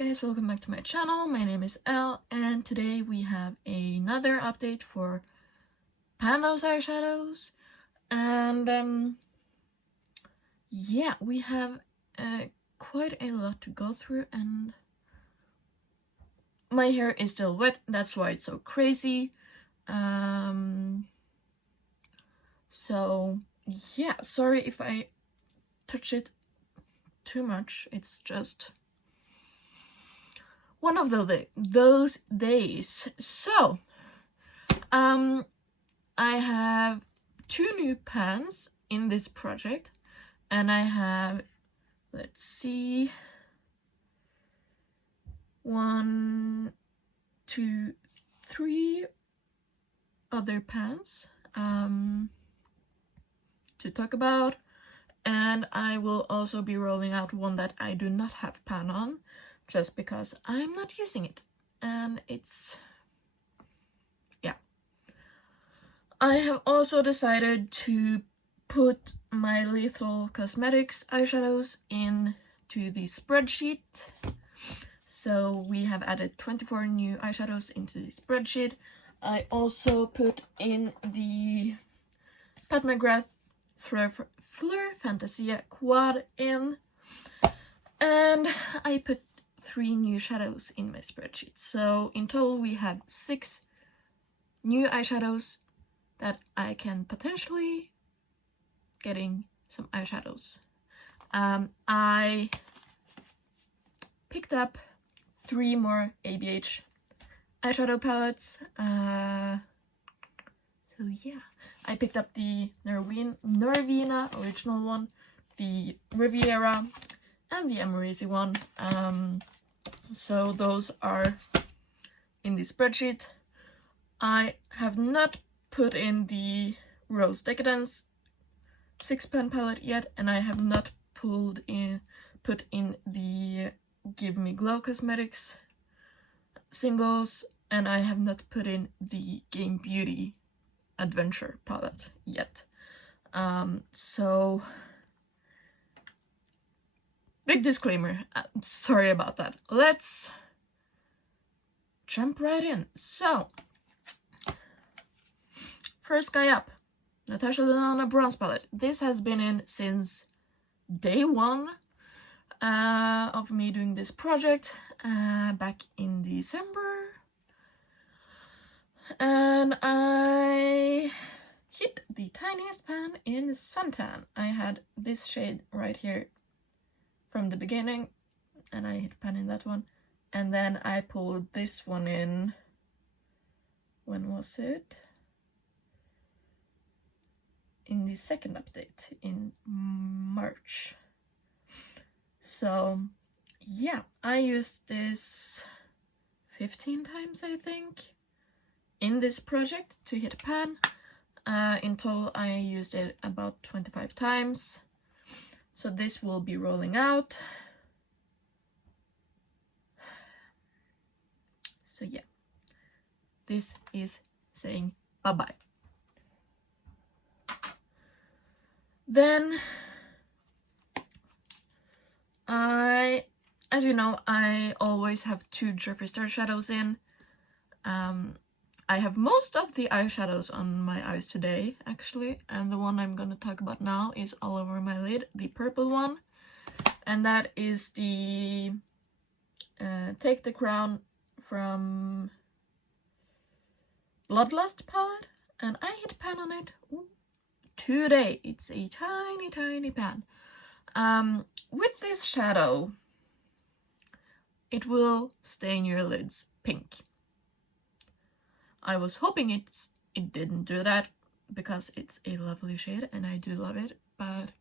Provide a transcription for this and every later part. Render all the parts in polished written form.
guys, welcome back to my channel. My name is Elle, and today we have another update for Those Eyeshadows. And yeah, we have quite a lot to go through, and my hair is still wet, that's why it's so crazy. So yeah, sorry if I touch it too much, it's just one of those days. So I have two new pans in this project, and I have, let's see, 1, 2, 3 other pans to talk about, and I will also be rolling out one that I do not have pan on, just because I'm not using it, and it's, yeah. I have also decided to put my Lethal Cosmetics eyeshadows into the spreadsheet. So we have added 24 new eyeshadows into the spreadsheet. I also put in the Pat McGrath Fleur Fantasia Quad in, and I put 3 new shadows in my spreadsheet. So in total we have 6 new eyeshadows that I can potentially getting some eyeshadows. I picked up 3 more ABH eyeshadow palettes. So yeah, I picked up the Norvina original one, the Riviera, and the Amorisi one. So those are in the spreadsheet. I have not put in the Rose Decadence 6-pan palette yet, and I have not put in the Give Me Glow Cosmetics singles, and I have not put in the Game Beauty Adventure palette yet. So big disclaimer, sorry about that. Let's jump right in. So first guy up, Natasha Bronze palette. This has been in since day 1 of me doing this project back in December, and I hit the tiniest pan in Suntan. I had this shade right here from the beginning, and I hit pan in that one, and then I pulled this one in, when was it? In the second update in March. So yeah, I used this 15 times, I think, in this project to hit pan. In total I used it about 25 times. So this will be rolling out. So yeah, this is saying bye-bye. Then as you know, I always have 2 Jeffree Star shadows in. I have most of the eyeshadows on my eyes today, actually, and the one I'm gonna talk about now is all over my lid, the purple one, and that is the Take the Crown from Bloodlust palette, and I hit pan on it today. It's a tiny pan. With this shadow, it will stain your lids pink. I was hoping it didn't do that, because it's a lovely shade and I do love it, but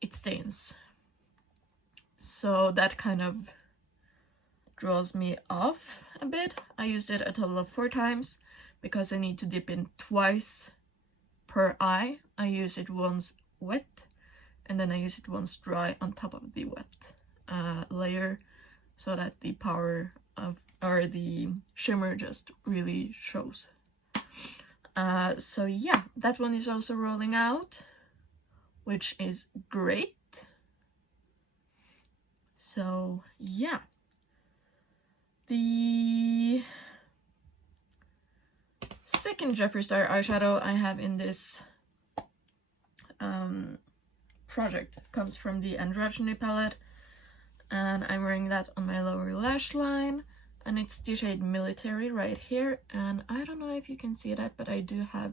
it stains. So that kind of draws me off a bit. I used it a total of 4 times because I need to dip in twice per eye. I use it once wet, and then I use it once dry on top of the wet layer, so that the power of, or the shimmer, just really shows. So yeah, that one is also rolling out, which is great. So yeah, the second Jeffree Star eyeshadow I have in this project comes from the Androgyny palette, and I'm wearing that on my lower lash line, and it's the shade Military right here. And I don't know if you can see that, but I do have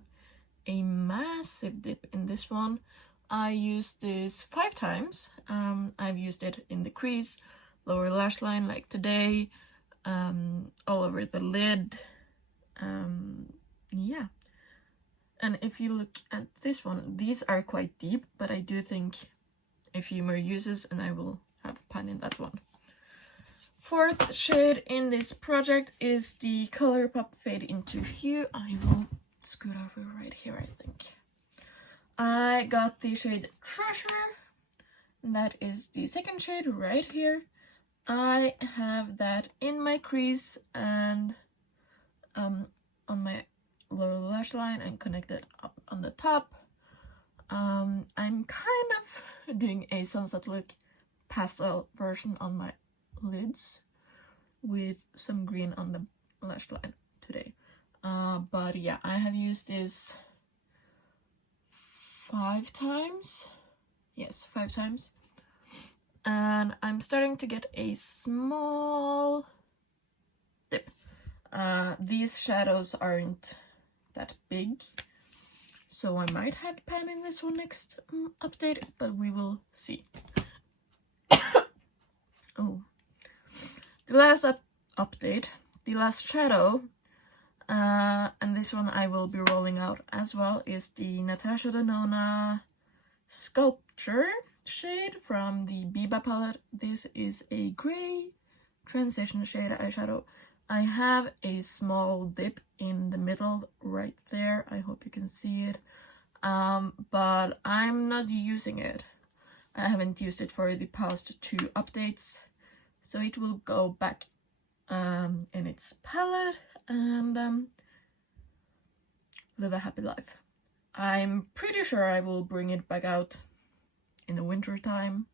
a massive dip in this one. I used this 5 times. I've used it in the crease, lower lash line like today, all over the lid. Yeah. And if you look at this one, these are quite deep, but I do think a few more uses and I will have pan in that one. Fourth shade in this project is the ColourPop Fade into Hue. I will scoot over right here, I think. I got the shade Treasure. That is the second shade right here. I have that in my crease and on my lower lash line and connected up on the top. I'm kind of doing a sunset look pastel version on my lids with some green on the lash line today. But yeah, I have used this 5 times. Yes, 5 times. And I'm starting to get a small dip. These shadows aren't that big, so I might have pan in this one next update, but we will see. Oh, the last update, the last shadow, and this one I will be rolling out as well, is the Natasha Denona Sculpture shade from the Biba palette. This is a gray transition shade eyeshadow. I have a small dip in the middle right there. I hope you can see it, but I'm not using it. I haven't used it for the past 2 updates, so it will go back in its palette and live a happy life. I'm pretty sure I will bring it back out in the winter time,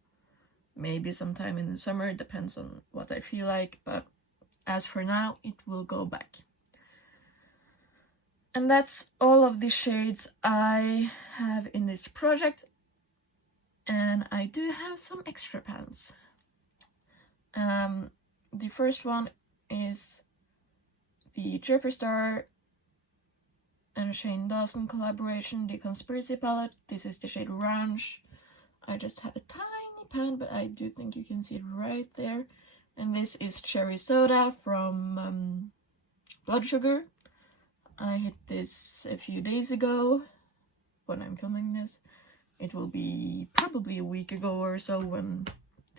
maybe sometime in the summer, depends on what I feel like, but as for now, it will go back. And that's all of the shades I have in this project, and I do have some extra pans. The first one is the Jeffree Star and Shane Dawson collaboration, the Conspiracy palette. This is the shade Ranch. I just have a tiny pan, but I do think you can see it right there. And this is Cherry Soda from Blood Sugar. I hit this a few days ago when I'm filming this. It will be probably a week ago or so when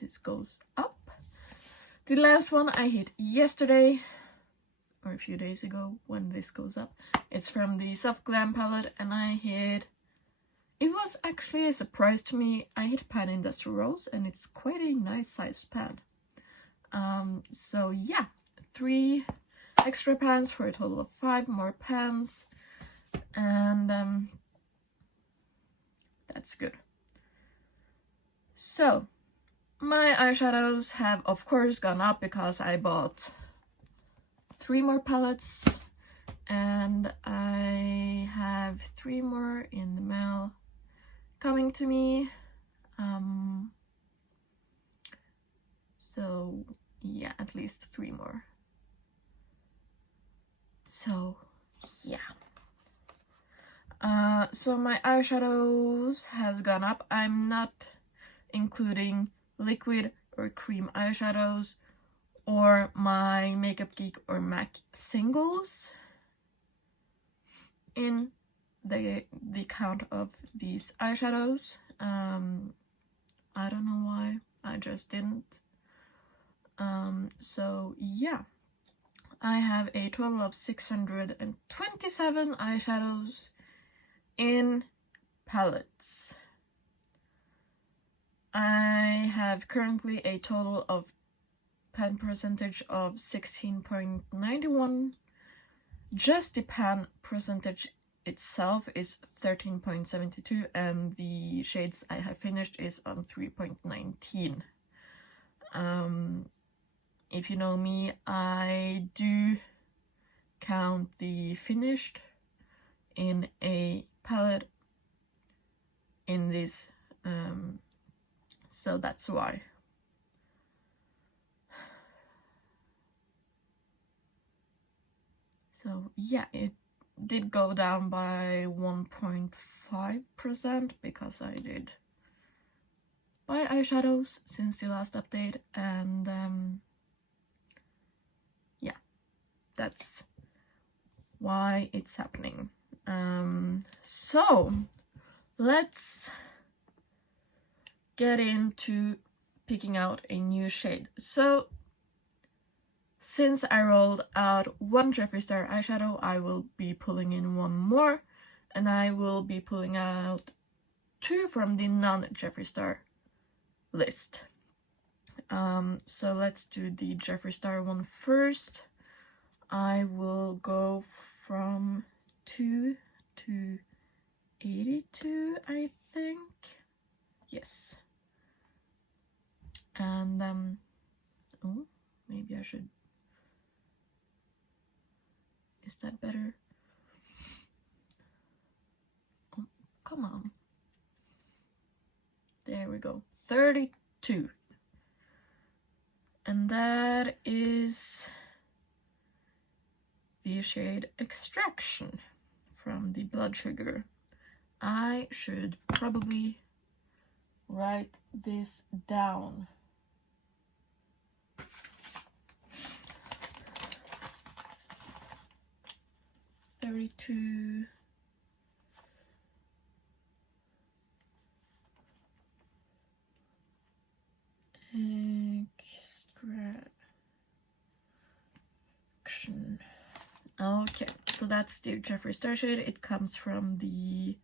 this goes up. The last one I hit yesterday, or a few days ago when this goes up. It's from the Soft Glam palette, and I hit... It was actually a surprise to me. I hit Pan Industrial Rose, and it's quite a nice sized pan. So yeah, 3 extra pans for a total of 5 more pans, and that's good. So my eyeshadows have of course gone up because I bought 3 more palettes, and I have 3 more in the mail coming to me. So yeah, at least 3 more. So yeah. So my eyeshadows has gone up. I'm not including liquid or cream eyeshadows or my Makeup Geek or MAC singles in the count of these eyeshadows. I don't know why, I just didn't. So yeah, I have a total of 627 eyeshadows in palettes. I have currently a total of pan percentage of 16.91. Just the pan percentage itself is 13.72, and the shades I have finished is on 3.19. If you know me, I do count the finished in a palette in this, so that's why. So yeah, it did go down by 1.5% because I did buy eyeshadows since the last update, and yeah, that's why it's happening. So let's get into picking out a new shade. So since I rolled out one Jeffree Star eyeshadow, I will be pulling in one more, and I will be pulling out 2 from the non-Jeffree Star list. So let's do the Jeffree Star one first. I will go from 2 to 82, I think. Yes. And oh, maybe I should. Is that better? Oh, come on. There we go. 32. And that is the shade Extraction from the Blood Sugar. I should probably write this down. $32. Extraction. Okay, so that's the Jeffree Star shade. It comes from the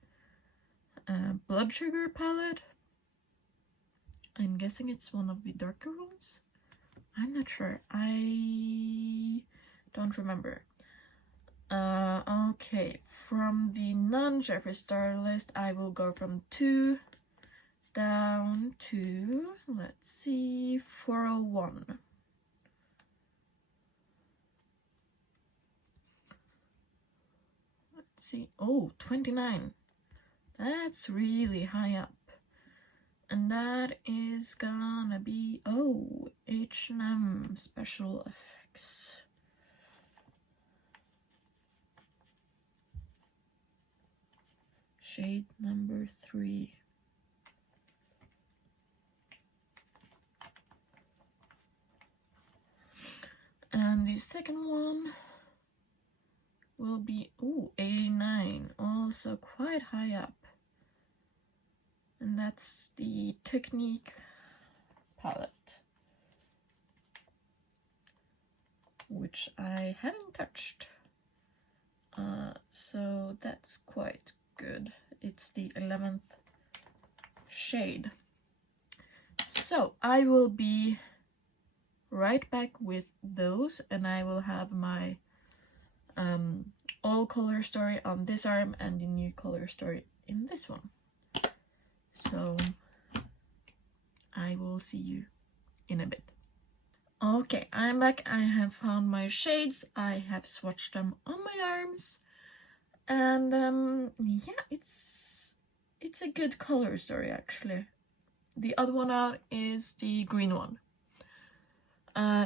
Blood Sugar palette. I'm guessing it's one of the darker ones. I'm not sure. I don't remember. Okay, from the non-Jeffree Star list, I will go from 2 down to, let's see, 401. Let's see, oh, 29. That's really high up. And that is gonna be, oh, H&M Special Effects. Shade number 3. And the second one will be, ooh, 89, also quite high up. And that's the Technique palette, which I haven't touched. So that's quite good. It's the 11th shade. So I will be right back with those, and I will have my all color story on this arm and the new color story in this one. So I will see you in a bit. Okay, I'm back. I have found my shades. I have swatched them on my arms, and yeah, it's a good color story actually. The other one out is the green one.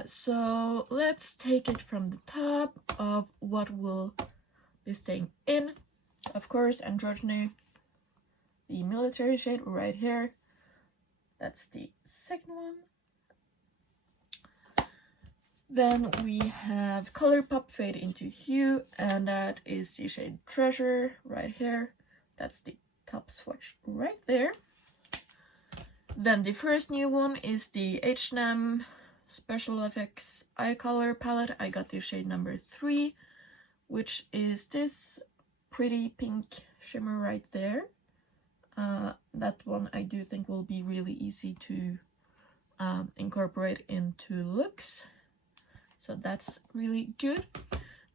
So let's take it from the top of what will be staying in. Of course, Androgyny, the military shade right here. That's the second one. Then we have Colourpop Fade into Hue, and that is the shade Treasure right here. That's the top swatch right there. Then the first new one is the H&M Special Effects Eye Color palette. I got the shade number 3, which is this pretty pink shimmer right there. That one I do think will be really easy to incorporate into looks. So that's really good.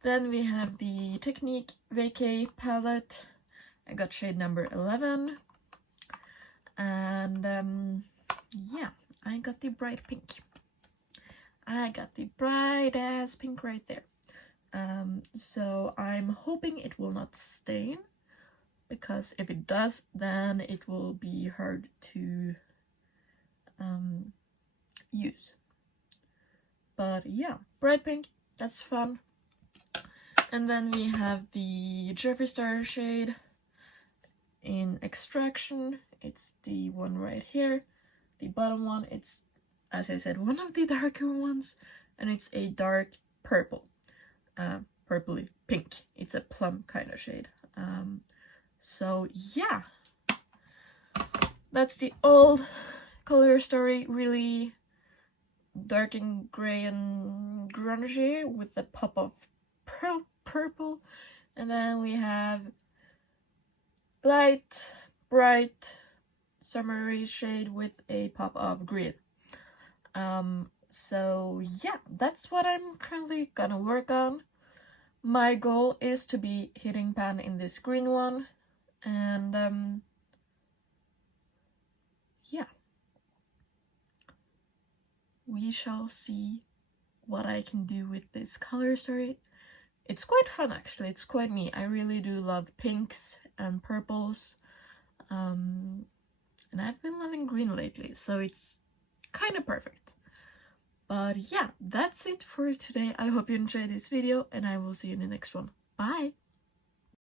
Then we have the Technique Vacay palette. I got shade number 11. And yeah, I got the bright pink. I got the bright ass pink right there. So I'm hoping it will not stain, because if it does, then it will be hard to use. But yeah, bright pink, that's fun. And then we have the Jeffree Star shade in Extraction. It's the one right here. The bottom one, it's, as I said, one of the darker ones, and it's a dark purple. Purpley pink. It's a plum kind of shade. So yeah, that's the old color story, really dark and gray and grungy with a pop of purple. And then we have light, bright, summery shade with a pop of green. So yeah, that's what I'm currently gonna work on. My goal is to be hitting pan in this green one, and yeah, we shall see what I can do with this color story. It's quite fun actually, it's quite me. I really do love pinks and purples, and I've been loving green lately, so it's kind of perfect. But yeah, that's it for today. I hope you enjoyed this video, and I will see you in the next one. Bye!